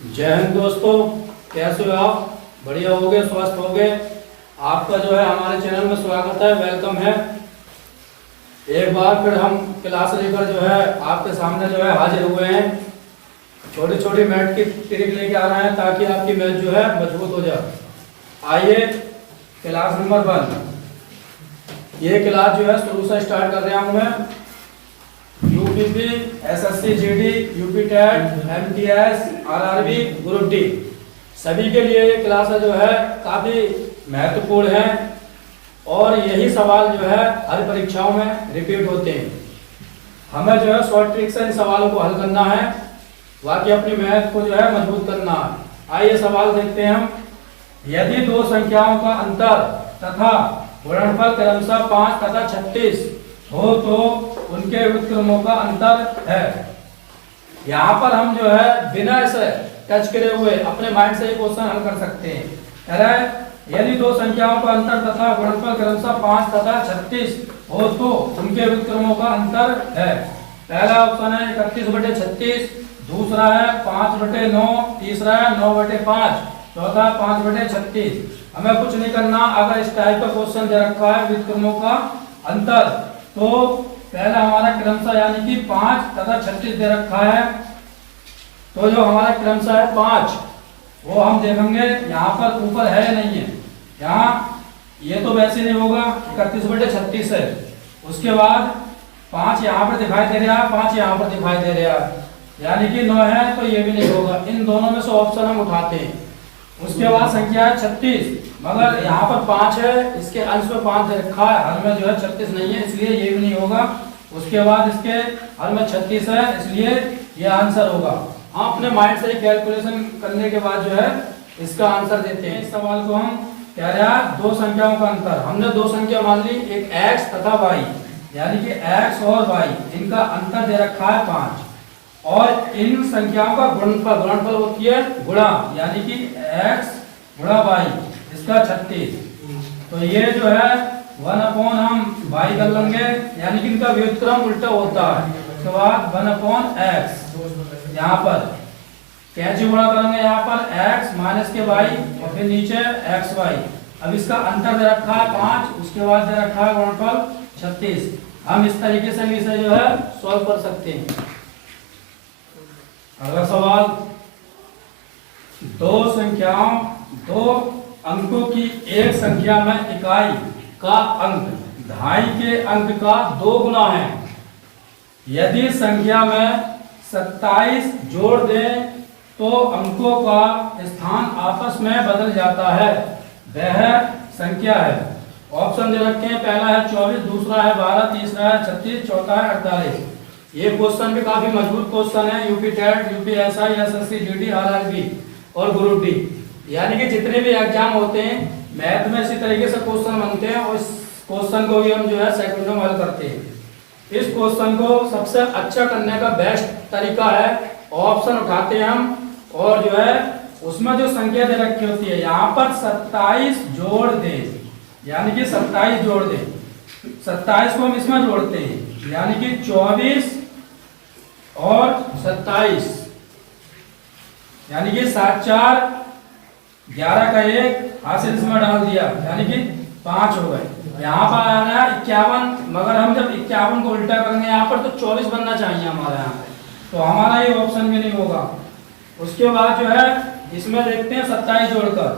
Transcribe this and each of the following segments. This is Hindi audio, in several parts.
जय हिंद दोस्तों, कैसे हो आप? बढ़िया होगे, स्वस्थ होगे। आपका जो है हमारे चैनल में स्वागत है, वेलकम है। एक बार फिर हम क्लास लेकर जो है आपके सामने जो है हाजिर हुए हैं। छोटी छोटी मैथ की ट्रिक लेके आ रहे हैं ताकि आपकी मैथ जो है मजबूत हो जाए। आइए क्लास नंबर 1, ये क्लास जो है शुरू से स्टार्ट कर रहा हूँ मैं। UPP, SSC GD, UP TET, MTS, RRB, group D सभी के लिए ये क्लास जो है काफ़ी महत्वपूर्ण है और यही सवाल जो है हर परीक्षाओं में रिपीट होते हैं। हमें जो है शॉर्ट ट्रिक से इन सवालों को हल करना है, बाकी अपनी मैथ को जो है मजबूत करना है। आइए सवाल देखते हैं हम। यदि दो संख्याओं का अंतर तथा गुणनफल क्रमशः 5 तथा 36 हो तो उनके व्युत्क्रमों का अंतर है। यहाँ पर हम जो है बिना इसे टच करे हुए अपने माइंड से ये क्वेश्चन हल कर सकते हैं। कह रहा है यदि दो संख्याओं का अंतर तथा गुणनफल क्रमशः 5 तथा 36 हो तो उनके व्युत्क्रमों का अंतर है। पहला ऑप्शन है 31/36, दूसरा है 5/9, तीसरा है 9/5, चौथा 5/36। हमें कुछ नहीं करना। अगर इस टाइप का क्वेश्चन दे रखा है व्युत्क्रमों का अंतर, तो पहला हमारा क्रमशः यानी कि 5 तथा 36 दे रखा है, तो जो हमारा क्रमशः है 5 वो हम देखेंगे यहाँ पर ऊपर है या नहीं है। यहाँ ये तो वैसे नहीं होगा, 31/36 है। उसके बाद 5 यहाँ पर दिखाई दे रहा है, 5 यहाँ पर दिखाई दे रहा है, यानी कि 9 है, तो ये भी नहीं होगा। इन दोनों में से ऑप्शन हम उठाते हैं। उसके बाद संख्या है 36, मगर यहाँ पर 5 है, इसके अंश में 5 दे रखा है, हर में जो है 36 नहीं है, इसलिए ये भी नहीं होगा। उसके बाद इसके हर में 36 है, इसलिए ये आंसर होगा। हम अपने माइंड से कैलकुलेशन करने के बाद जो है इसका आंसर देते हैं। इस सवाल को हम कह रहे हैं दो संख्याओं का अंतर। हमने दो संख्या मान ली, एक x तथा y, यानी कि x और y इनका अंतर दे रखा है 5, और इन संख्याओं का गुणनफल होती है गुणा, यानी कि x गुणा y, इसका 36। तो ये जो है 1/, हम y कर लेंगे, यानी कि इनका व्युत्क्रम उल्टा होता है। उसके बाद 1/x, यहाँ पर कैसे गुणा करेंगे, यहाँ पर x माइनस के y और फिर नीचे xy। अब इसका अंतर दे रखा है 5, उसके बाद दे रखा है गुणनफल 36। हम इस तरीके से भी इसे जो है सॉल्व कर सकते हैं। अगला सवाल, दो अंकों की एक संख्या में इकाई का अंक ढाई के अंक का 2 गुना है। यदि संख्या में 27 जोड़ दें तो अंकों का स्थान आपस में बदल जाता है, वह संख्या है। ऑप्शन दे रखे हैं, पहला है 24, दूसरा है 12, तीसरा है 36, चौथा है 48। ये क्वेश्चन भी काफी मजबूत क्वेश्चन है। UP TET, UPSI, SSC GD, RRB और ग्रुप डी, यानी कि जितने भी एग्जाम होते हैं मैथ में इसी तरीके से क्वेश्चन बनते हैं, और इस क्वेश्चन को भी हम जो है सेकंडों में हल करते हैं। इस क्वेश्चन को सबसे अच्छा करने का बेस्ट तरीका है ऑप्शन उठाते हैं हम, और जो है उसमें जो संख्या दे रखी होती है यहाँ पर 27 जोड़ दें, यानी कि 27 जोड़ दें। 27 को हम इसमें जोड़ते हैं, यानी कि 24 और 27, यानी कि 7 4 11 का 1 हासिल इसमें डाल दिया, यानी कि 5 हो गए। यहाँ पर आ रहा है 51, मगर हम जब 51 को उल्टा करेंगे यहाँ पर तो 24 बनना चाहिए हमारे यहाँ, तो हमारा ये ऑप्शन भी नहीं होगा। उसके बाद जो है इसमें देखते हैं 27 जोड़कर,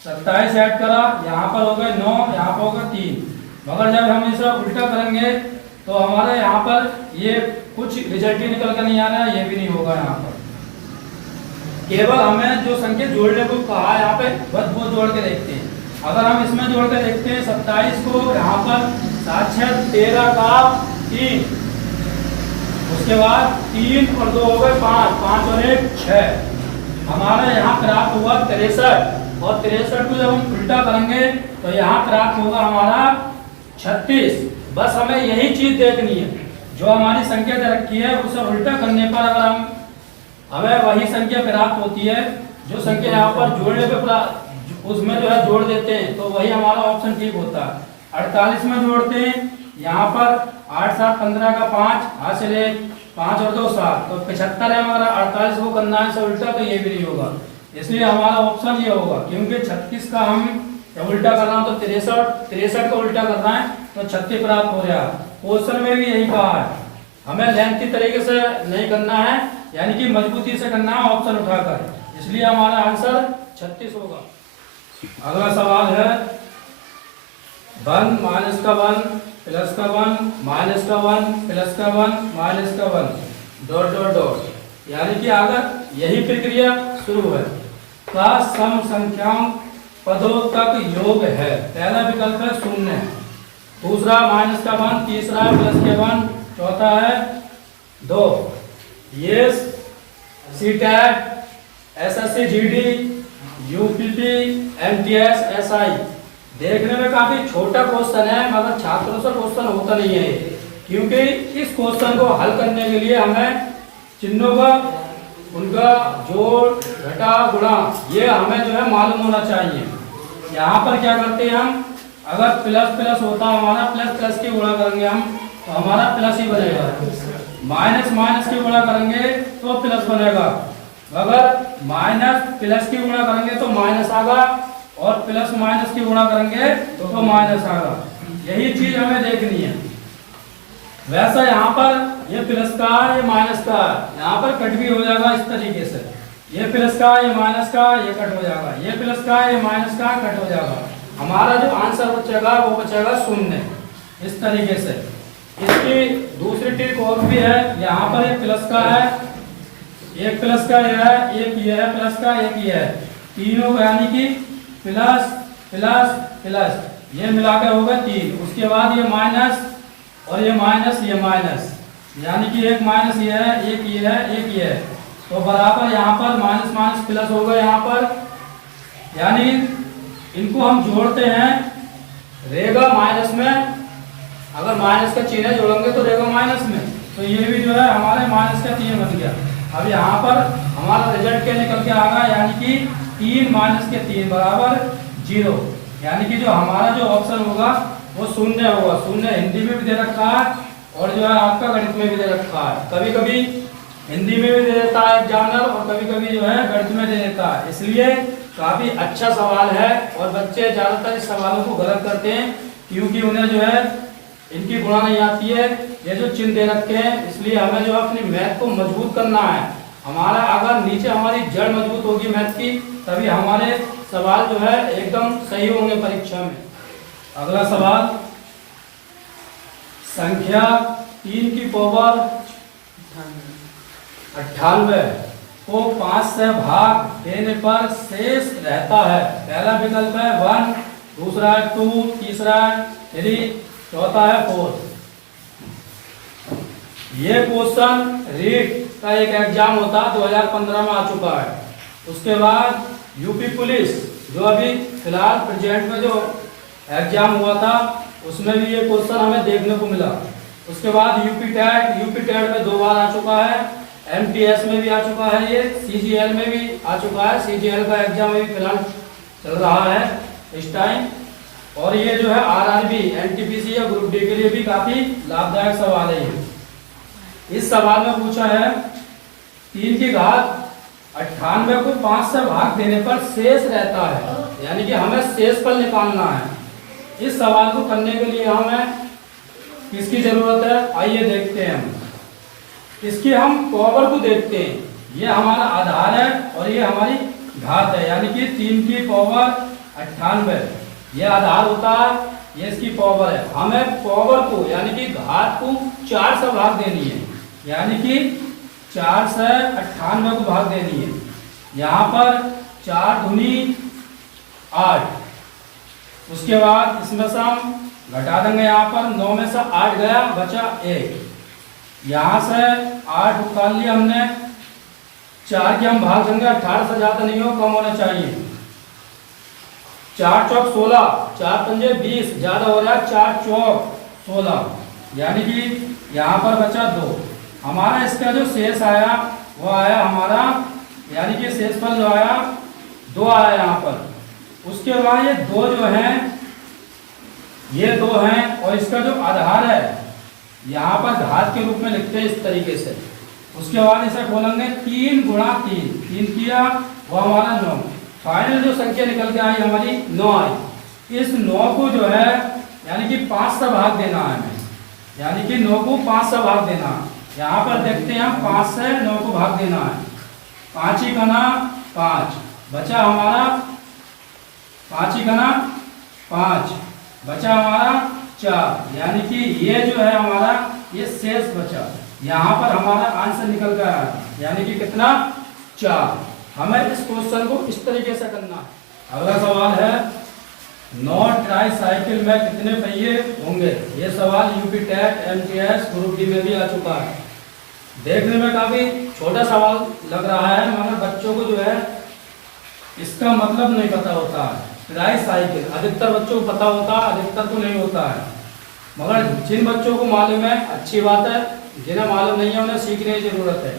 27 ऐड करा, यहाँ पर हो गए 9, यहाँ पर होगा 3, मगर जब हम इसे उल्टा करेंगे तो हमारे यहाँ पर ये कुछ रिजल्ट ही निकल कर नहीं आ रहा है, ये भी नहीं होगा। यहाँ पर केवल हमें जो संख्या जोड़ने को कहा है यहाँ पे बस वो जोड़ के देखते हैं। अगर हम इसमें जोड़ के देखते हैं 27 को, यहाँ पर 7 6 13 का 3, उसके बाद 3 और 2 हो गए 5, 5 और 1 6, हमारा यहाँ प्राप्त हुआ 63, और 63 को जब हम उल्टा करेंगे तो यहाँ प्राप्त होगा हमारा 36। बस हमें यही चीज देखनी है, जो हमारी संख्या दे रखी है उसे उल्टा करने पर अगर हमें वही संख्या प्राप्त होती है, जो संख्या यहाँ पर जोड़ने पे उसमें जो है जोड़ देते हैं, तो वही हमारा ऑप्शन ठीक होता है। 48 में जोड़ते हैं, यहाँ पर 8 7 15 का 5 हासिल 1, 5 और 2 7, तो 75 है हमारा। 48 को करना है से उल्टा, तो ये भी नहीं होगा। इसलिए हमारा ऑप्शन ये होगा, क्योंकि 36 का हम जब उल्टा कर रहा हूँ तो 63 का उल्टा कर रहा है तो 36 प्राप्त हो रहा है। क्वेश्चन में भी यही कहा है, हमें लेंथी तरीके से नहीं करना है, यानी कि मजबूती से करना है ऑप्शन उठाकर, इसलिए हमारा आंसर 36 होगा। अगला सवाल है 1 माइनस का 1 प्लस का 1 माइनस का 1 प्लस का 1 माइनस का 1 डॉट डॉट डॉट, यानी कि अगर यही प्रक्रिया शुरू है का सम संख्याओं पदों तक योग है। पहला विकल्प है 0 है, दूसरा माइनस का 1, तीसरा प्लस के 1, चौथा है 2। ये CTET, SSC GD, UPP, MTS, SI देखने में काफी छोटा क्वेश्चन है, मगर छात्रों से क्वेश्चन होता नहीं है, क्योंकि इस क्वेश्चन को हल करने के लिए हमें चिन्हों का उनका जोड़ घटा गुणा ये हमें जो है मालूम होना चाहिए। यहाँ पर क्या करते हैं हम, अगर प्लस प्लस होता हमारा प्लस प्लस की गुणा करेंगे हम तो हमारा प्लस ही बनेगा, माइनस माइनस की गुणा करेंगे तो प्लस बनेगा, अगर माइनस प्लस की गुणा करेंगे तो माइनस आगा, और प्लस माइनस की गुणा करेंगे तो माइनस आगा। यही चीज हमें देखनी है। वैसा यहाँ पर ये प्लस का ये माइनस का, यहाँ पर कट भी हो जाएगा इस तरीके से, ये प्लस का ये माइनस का ये कट हो जाएगा, ये प्लस का ये माइनस का कट हो जाएगा। हमारा जो आंसर बचेगा वो बचेगा 0 इस तरीके से। इसकी दूसरी ट्रिक और भी है, यहाँ पर एक प्लस का है, एक प्लस का यह है, एक ये है प्लस का, एक ये है, तीनों यानी कि प्लस प्लस प्लस ये मिला के होगा 3। उसके बाद ये माइनस और ये माइनस ये माइनस, यानी कि एक माइनस ये है, एक ये है, एक ये है, तो बराबर यहाँ पर माइनस माइनस प्लस होगा यहाँ पर, यानी इनको हम जोड़ते हैं रहेगा माइनस में, अगर माइनस का चिन्ह जोड़ेंगे तो रहेगा माइनस में, तो ये भी जो है हमारे माइनस का 3 बन गया। अब यहाँ पर हमारा रिजल्ट क्या निकल के आ गया, यानी कि 3 माइनस के 3 बराबर 0, यानी कि जो हमारा जो ऑप्शन होगा वो 0 होगा। 0 हिंदी में भी दे रखा है और जो है आपका गणित में भी दे रखा है, कभी कभी हिंदी में भी दे देता है एग्जामिनर और कभी कभी जो है गणित में दे देता है, इसलिए काफी अच्छा सवाल है। और बच्चे ज्यादातर इस सवालों को गलत करते हैं, क्योंकि उन्हें जो है इनकी गुणा नहीं आती है, ये जो चिन्ह दे रखे हैं, इसलिए हमें जो अपनी मैथ को मजबूत करना है। हमारा अगर नीचे हमारी जड़ मजबूत होगी मैथ की, तभी हमारे सवाल जो है एकदम सही होंगे परीक्षा में। अगला सवाल, संख्या 3 की पावर 98 को 5 से भाग देने पर शेष रहता है। पहला विकल्प है 1, दूसरा है 2, तीसरा है 3, चौथा है 4। ये क्वेश्चन रीट का एक एग्जाम होता 2015 में आ चुका है। उसके बाद यूपी पुलिस जो अभी फिलहाल प्रेजेंट में जो एग्जाम हुआ था उसमें भी ये क्वेश्चन हमें देखने को मिला। उसके बाद यूपी टेट में 2 बार आ चुका है, एमटीएस में भी आ चुका है, ये सीजीएल में भी आ चुका है। सीजीएल का एग्जाम अभी फिलहाल चल रहा है इस टाइम, और ये जो है आरआरबी एनटीपीसी या ग्रुप डी के लिए भी काफी लाभदायक सवाल है। इस सवाल में पूछा है 3 की घात 98 को 5 से भाग देने पर शेष रहता है, यानी कि हमें शेषफल निकालना है। इस सवाल को करने के लिए हमें किसकी जरूरत है, आइए देखते हैं। हम इसकी हम पावर को देखते हैं। ये हमारा आधार है और ये हमारी घात है, यानी कि 3 की पावर 98 ये आधार होता है, ये इसकी पावर है। हमें पावर को यानी कि घात को 4 से भाग देनी है, यानी कि 4 से 98 को भाग देनी है। यहाँ पर 4 दूनी 8, उसके बाद इसमें से हम घटा देंगे, यहाँ पर 9 में से 8 गया, बचा 1। यहाँ से 8 निकाल लिया हमने, 4 के हम भाग देंगे, 18 से ज्यादा नहीं हो, कम होना चाहिए। 4 चौक 16, 4 पंजे 20, ज्यादा हो रहा है, 4 चौक 16, यानी कि यहाँ पर बचा 2। हमारा इसका जो शेष आया वो आया हमारा, यानी कि शेषफल जो आया 2 आया यहाँ पर। उसके बाद ये 2 जो हैं, ये 2 हैं, और इसका जो आधार है यहाँ पर घात के रूप में लिखते हैं इस तरीके से। उसके बाद इसे खोलेंगे 3 गुणा 3, 3 किया वो हमारा 9। फाइनल जो संख्या निकल के आई हमारी 9 आई। इस 9 को जो है यानी कि 5 से भाग देना है हमें, यानी कि 9 को 5 से भाग देना। यहाँ पर देखते हैं हम 5 से 9 को भाग देना है। 5 ही गना 5 बचा हमारा, 5 ही गना 5 बचा हमारा 4, यानी कि ये जो है हमारा ये शेष बचा। यहाँ पर हमारा आंसर निकल गया है, यानी कि कितना 4। हमें इस क्वेश्चन को इस तरीके से करना है। अगला सवाल है 9 ट्राई साइकिल में कितने पहिए होंगे। ये सवाल UP TET MTS group D में भी आ चुका है। देखने में काफी छोटा सवाल लग रहा है, मगर बच्चों को जो है इसका मतलब नहीं पता होता है। ट्राई साइकिल अधिकतर बच्चों को पता होता है, अधिकतर को नहीं होता है। मगर जिन बच्चों को मालूम है अच्छी बात है, जिन्हें मालूम नहीं है उन्हें सीखने की जरूरत है।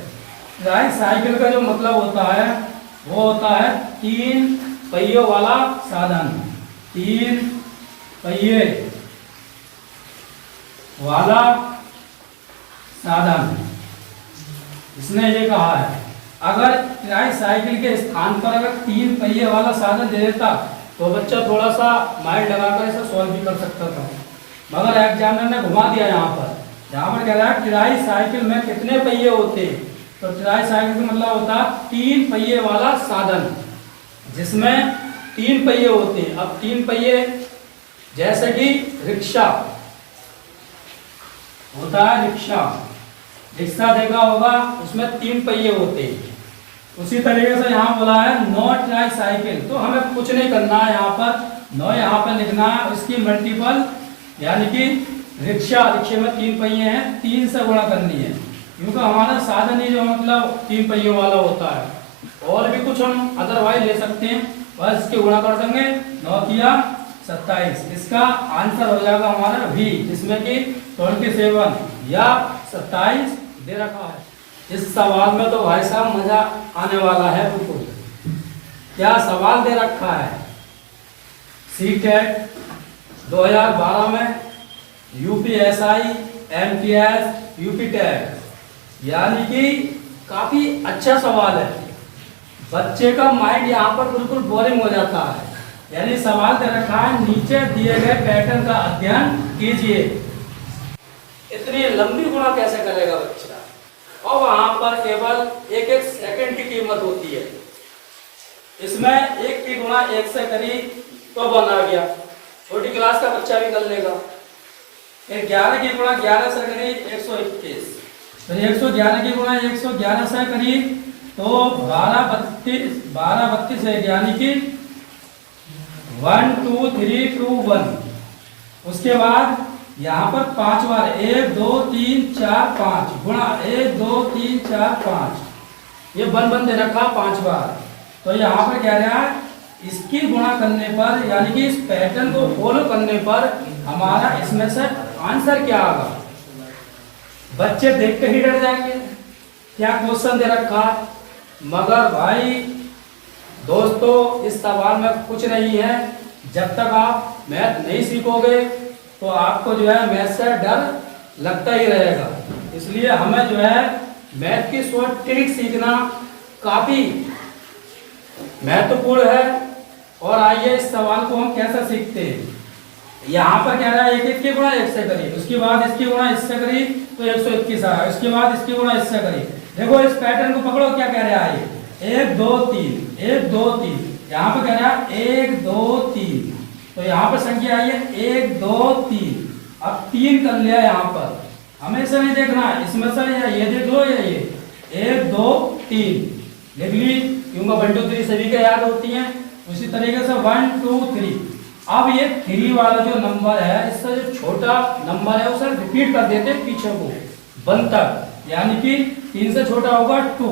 ट्राई साइकिल का जो मतलब होता है वो होता है 3 पहियों वाला साधन। 3 पहिए वाला साधन, इसने ये कहा है अगर ट्राई साइकिल के स्थान पर अगर 3 पहिए वाला साधन दे देता तो बच्चा थोड़ा सा माइंड लगाकर इसे सॉल्व भी कर सकता था, मगर एग्जामिनर ने घुमा दिया। यहाँ पर कह रहा है ट्राई साइकिल में कितने पहिए होते, तो ट्राई साइकिल का मतलब होता है 3 पहिए वाला साधन जिसमें 3 पहिए होते हैं। अब 3 पहिए जैसे कि रिक्शा होता है, रिक्शा देखा होगा उसमें 3 पहिए होते हैं। उसी तरीके से यहाँ बोला है 9 ट्राई साइकिल, तो हमें कुछ नहीं करना है। यहाँ पर 9 यहाँ पर लिखना है, उसकी मल्टीपल यानी कि रिक्शे में 3 पहिए हैं, 3 से गुणा करनी है, क्योंकि हमारा साधन ही जो मतलब 3 पहियों वाला होता है। और भी कुछ हम अदरवाइज ले सकते हैं, बस इसके गुणा कर देंगे। 9 किया 27, इसका आंसर हो जाएगा हमारा V, जिसमें कि 27 या 27 दे रखा है। इस सवाल में तो भाई साहब मजा आने वाला है बिल्कुल। क्या सवाल दे रखा है, सीटेट 2012 में यूपीएसआई एमटीएस यूपी टेट, यानी कि काफी अच्छा सवाल है। बच्चे का माइंड यहाँ पर बिल्कुल बोरिंग हो जाता है। यानी सवाल दे रखा है नीचे दिए गए पैटर्न का अध्ययन कीजिए। इतनी लंबी गुणा कैसे करेगा बच्चा, और वहां पर केवल 1-1 सेकंड की कीमत होती है। इसमें 1 की गुणा 1 से करी तो बना गया, छोटी क्लास का बच्चा भी कर लेगा। फिर 11 की गुणा 11 से करी 121, फिर 111 की गुणा 111 से करी तो 12 है, यानी कि 1 2 3 2 1। उसके बाद यहाँ पर 5 बार 1 2 3 4 5 गुणा 1 2 3 4 5, ये बन दे रखा 5 बार। तो यहाँ पर कह रहा है इसकी गुणा करने पर, यानी कि इस पैटर्न को फॉलो करने पर हमारा इसमें से आंसर क्या आएगा। बच्चे देख के ही डर जाएंगे क्या क्वेश्चन दे रखा है। मगर भाई दोस्तों इस सवाल में कुछ नहीं है। जब तक आप मैथ नहीं सीखोगे तो आपको जो है मैथ से डर लगता ही रहेगा। इसलिए हमें जो है मैथ की शॉर्ट ट्रिक सीखना काफी महत्वपूर्ण है। और आइए इस सवाल को हम कैसे सीखते हैं। यहाँ पर कह रहा है 1 की गुणा 1 से करी, उसके बाद इसकी गुणा इससे करी तो 121 आया, उसके बाद इसकी गुणा इससे करी। देखो इस पैटर्न को पकड़ो, क्या कह रहा है 1 2 3 1 2 3, यहाँ पर कह रहा है 1 2 3, तो यहाँ पर संख्या आई है 1 2 3। अब 3 कर लिया यहाँ पर, हमें से नहीं देखना है, इसमें से ये देख लो, ये 1 2 3 लिख ली, क्योंकि 1 2 3 सभी के याद होती हैं। उसी तरीके से 1 2 3। अब ये 3 वाला जो नंबर है, इससे जो छोटा नंबर है उसे रिपीट कर देते हैं पीछे को 1 तक, यानी कि 3 से छोटा होगा 2,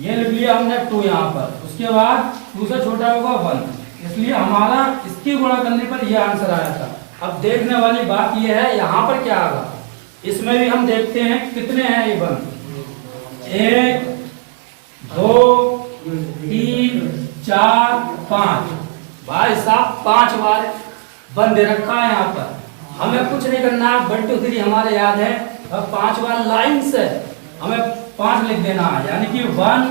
ये लिख लिया हमने 2 यहाँ पर। उसके बाद 2 से छोटा होगा 1, इसलिए हमारा इसकी गुणा करने पर यह आंसर आया था। अब देखने वाली बात यह है यहाँ पर क्या आएगा। इसमें भी हम देखते हैं कितने हैं ये 1 2 3 4 5। भाई साहब 5 बार 1 दे रखा है यहाँ पर, हमें कुछ नहीं करना है, 1 2 3 हमारे याद है। अब 5 बार लाइन से हमें 5 लिख देना है, यानी कि 1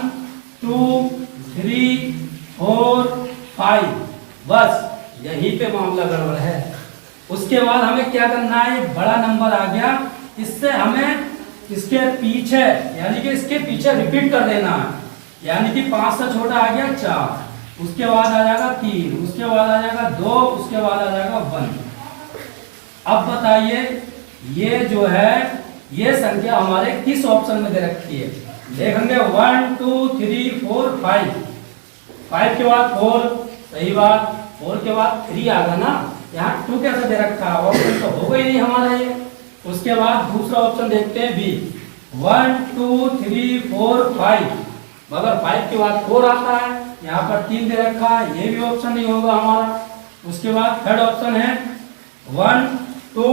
2 3 4 5। बस यहीं पे मामला गड़बड़ है। उसके बाद हमें क्या करना है, बड़ा नंबर आ गया, इससे हमें इसके पीछे यानी कि इसके पीछे रिपीट कर देना है, यानी कि 5 से छोटा आ गया 4, उसके बाद आ जाएगा 3, उसके बाद आ जाएगा 2, उसके बाद आ जाएगा 1। अब बताइए ये जो है ये संख्या हमारे किस ऑप्शन में दे रखी है? देखेंगे 1 2 3 4 5, 5 के बाद 4, सही बात, 4 के बाद 3 आ गया ना, यहाँ 2 कैसे दे रखा है? ऑप्शन तो होगा ही नहीं हमारा ये। उसके बाद दूसरा ऑप्शन देखते हैं बी, 1 2 3 4 5, मगर 5 के बाद 4 आता है, यहाँ पर 3 दे रखा है, ये भी ऑप्शन नहीं होगा हमारा। उसके बाद थर्ड ऑप्शन है 1 2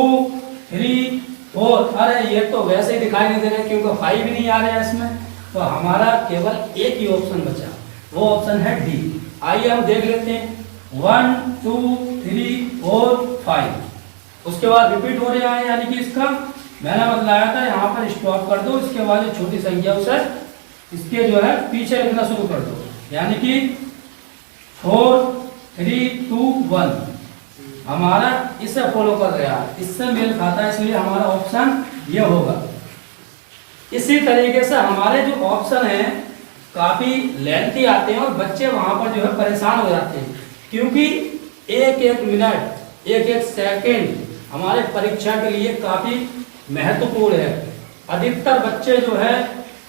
3 4, अरे ये तो वैसे ही दिखाई नहीं दे रहे क्योंकि 5 भी नहीं आ रहा है इसमें, तो हमारा केवल एक ही ऑप्शन बचा, वो ऑप्शन है डी। आइए हम देख लेते हैं 1 2 3 4 5, उसके बाद रिपीट हो रहा है, यानी कि इसका मैंने बतलाया था यहाँ पर स्टॉप कर दो, इसके बाद जो छोटी संख्या उसे इसके जो है पीछे लिखना शुरू कर दो, यानी कि 4 3 2 1 हमारा इसे फॉलो कर रहा है, इससे मेल खाता है, इसलिए हमारा ऑप्शन ये होगा। इसी तरीके से हमारे जो ऑप्शन है काफी लेंथी आते हैं और बच्चे वहां पर जो है परेशान हो जाते हैं, क्योंकि एक एक मिनट एक एक सेकंड हमारे परीक्षा के लिए काफी महत्वपूर्ण है। अधिकतर बच्चे जो है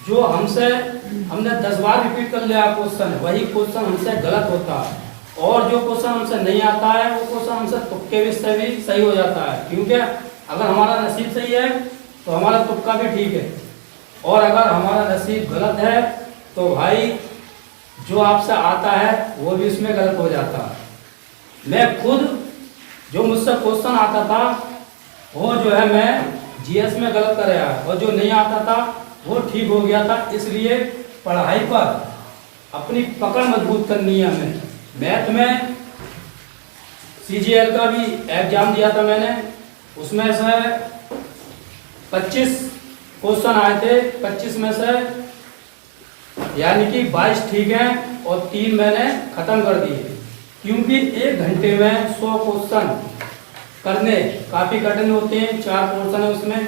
जो हमने 10 बार रिपीट कर लिया क्वेश्चन, वही क्वेश्चन हमसे गलत होता है, और जो क्वेश्चन हमसे नहीं आता है वो क्वेश्चन हमसे तुक्के से भी सही हो जाता है, क्योंकि अगर हमारा नसीब सही है तो हमारा तुक्का भी ठीक है, और अगर हमारा नसीब गलत है तो भाई जो आपसे आता है वो भी उसमें गलत हो जाता है। मैं खुद जो मुझसे क्वेश्चन आता था वो जो है मैं जीएस में गलत कर रहा, और जो नहीं आता था वो ठीक हो गया था। इसलिए पढ़ाई पर अपनी पकड़ मजबूत करनी है हमें। मैथ में सीजीएल का भी एग्जाम दिया था मैंने, उसमें से 25 क्वेश्चन आए थे, 25 में से यानी कि 22 ठीक है और 3 मैंने खत्म कर दिए, क्योंकि 1 घंटे में 100 क्वेश्चन करने काफी कठिन होते हैं। 4 पोर्शन है उसमें,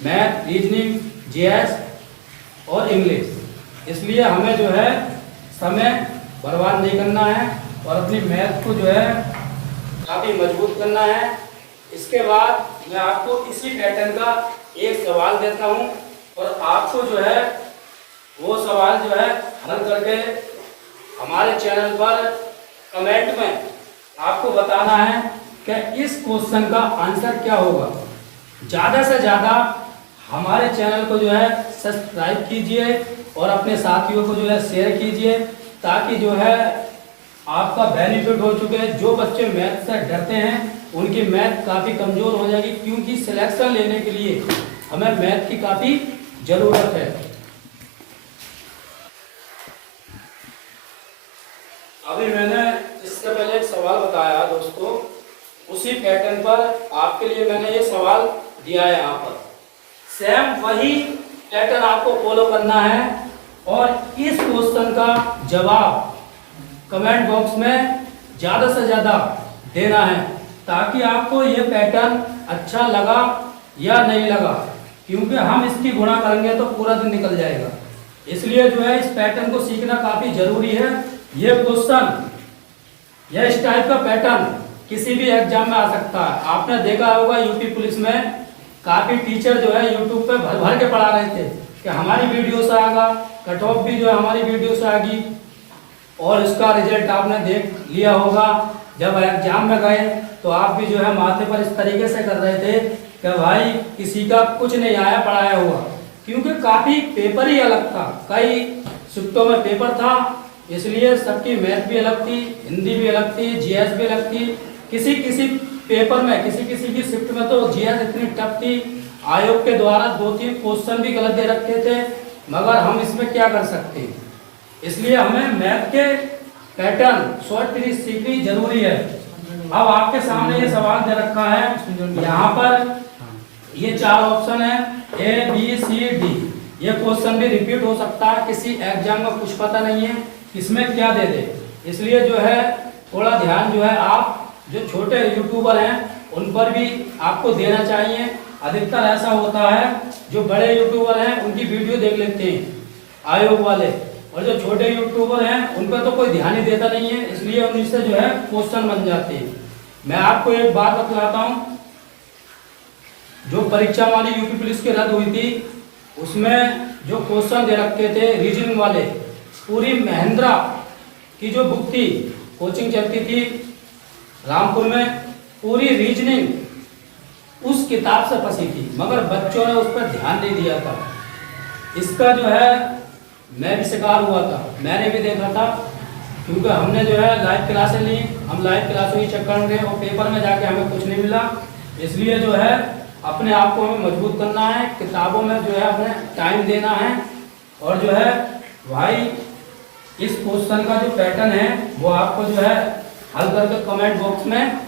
मैथ, रीजनिंग, जीएस और इंग्लिश। इसलिए हमें जो है समय बर्बाद नहीं करना है और अपनी मैथ को जो है काफी मजबूत करना है। इसके बाद मैं आपको इसी पैटर्न का एक सवाल देता हूं और आपको जो है वो सवाल जो है हल करके हमारे चैनल पर कमेंट में आपको बताना है कि इस क्वेश्चन का आंसर क्या होगा। ज़्यादा से ज़्यादा हमारे चैनल को जो है सब्सक्राइब कीजिए और अपने साथियों को जो है शेयर कीजिए, ताकि जो है आपका बेनिफिट हो चुके। जो बच्चे मैथ से डरते हैं उनकी मैथ काफ़ी कमज़ोर हो जाएगी, क्योंकि सिलेक्शन लेने के लिए हमें मैथ की काफ़ी ज़रूरत है। अभी मैंने इससे पहले एक सवाल बताया दोस्तों, उसी पैटर्न पर आपके लिए मैंने ये सवाल दिया है यहाँ पर। सेम वही पैटर्न आपको फॉलो करना है और इस क्वेश्चन का जवाब कमेंट बॉक्स में ज़्यादा से ज़्यादा देना है, ताकि आपको ये पैटर्न अच्छा लगा या नहीं लगा, क्योंकि हम इसकी गुणा करेंगे तो पूरा दिन निकल जाएगा। इसलिए जो है इस पैटर्न को सीखना काफ़ी ज़रूरी है। ये क्वेश्चन या इस टाइप का पैटर्न किसी भी एग्जाम में आ सकता है। आपने देखा होगा यूपी पुलिस में काफ़ी टीचर जो है यूट्यूब पे भर भर के पढ़ा रहे थे कि हमारी वीडियो से आएगा, कट ऑफ भी जो है हमारी वीडियो से आएगी, और इसका रिजल्ट आपने देख लिया होगा। जब एग्जाम में गए तो आप भी जो है माथे पर इस तरीके से कर रहे थे कि भाई किसी का कुछ नहीं आया पढ़ाया हुआ, क्योंकि काफ़ी पेपर ही अलग था, कई शिफ्टों में पेपर था, इसलिए सबकी मैथ भी अलग थी, हिंदी भी अलग थी, जीएस भी अलग थी। किसी किसी पेपर में किसी किसी की शिफ्ट में तो जीएस इतनी टफ थी, आयोग के द्वारा 2-3 क्वेश्चन भी गलत दे रखे थे, मगर हम इसमें क्या कर सकते हैं। इसलिए हमें मैथ के पैटर्न शॉर्ट ट्रिक सीखनी जरूरी है। अब आपके सामने ये सवाल दे रखा है, यहाँ पर ये 4 ऑप्शन है A B C D। ये क्वेश्चन भी रिपीट हो सकता है, किसी एग्जाम का कुछ पता नहीं है इसमें क्या दे दे, इसलिए जो है थोड़ा ध्यान जो है आप जो छोटे यूट्यूबर हैं उन पर भी आपको देना चाहिए। अधिकतर ऐसा होता है जो बड़े यूट्यूबर हैं उनकी वीडियो देख लेते हैं आयोग वाले, और जो छोटे यूट्यूबर हैं उन पर तो कोई ध्यान ही देता नहीं है, इसलिए उनसे जो है क्वेश्चन बन जाते हैं। मैं आपको एक बात बतलाता हूँ, जो परीक्षा वाली यूपी पुलिस की रद्द हुई थी उसमें जो क्वेश्चन दे रखे थे रीजनिंग वाले, पूरी महिंद्रा की जो बुक थी, कोचिंग चलती थी रामपुर में, पूरी रीजनिंग उस किताब से फंसी थी, मगर बच्चों ने उस पर ध्यान नहीं दिया था। इसका जो है मैं भी शिकार हुआ था, मैंने भी देखा था, क्योंकि हमने जो है लाइव क्लासें ली, हम लाइव क्लासों के चक्कर में गए और पेपर में जाके हमें कुछ नहीं मिला। इसलिए जो है अपने आप को हमें मजबूत करना है, किताबों में जो है अपने टाइम देना है, और जो है भाई इस क्वेश्चन का जो पैटर्न है वो आपको जो है हल करके कमेंट बॉक्स में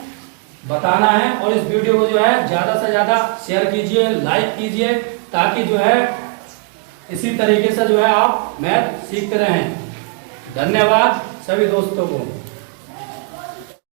बताना है, और इस वीडियो को जो है ज़्यादा से ज़्यादा शेयर कीजिए, लाइक कीजिए, ताकि जो है इसी तरीके से जो है आप मैथ सीखते रहें। धन्यवाद सभी दोस्तों को।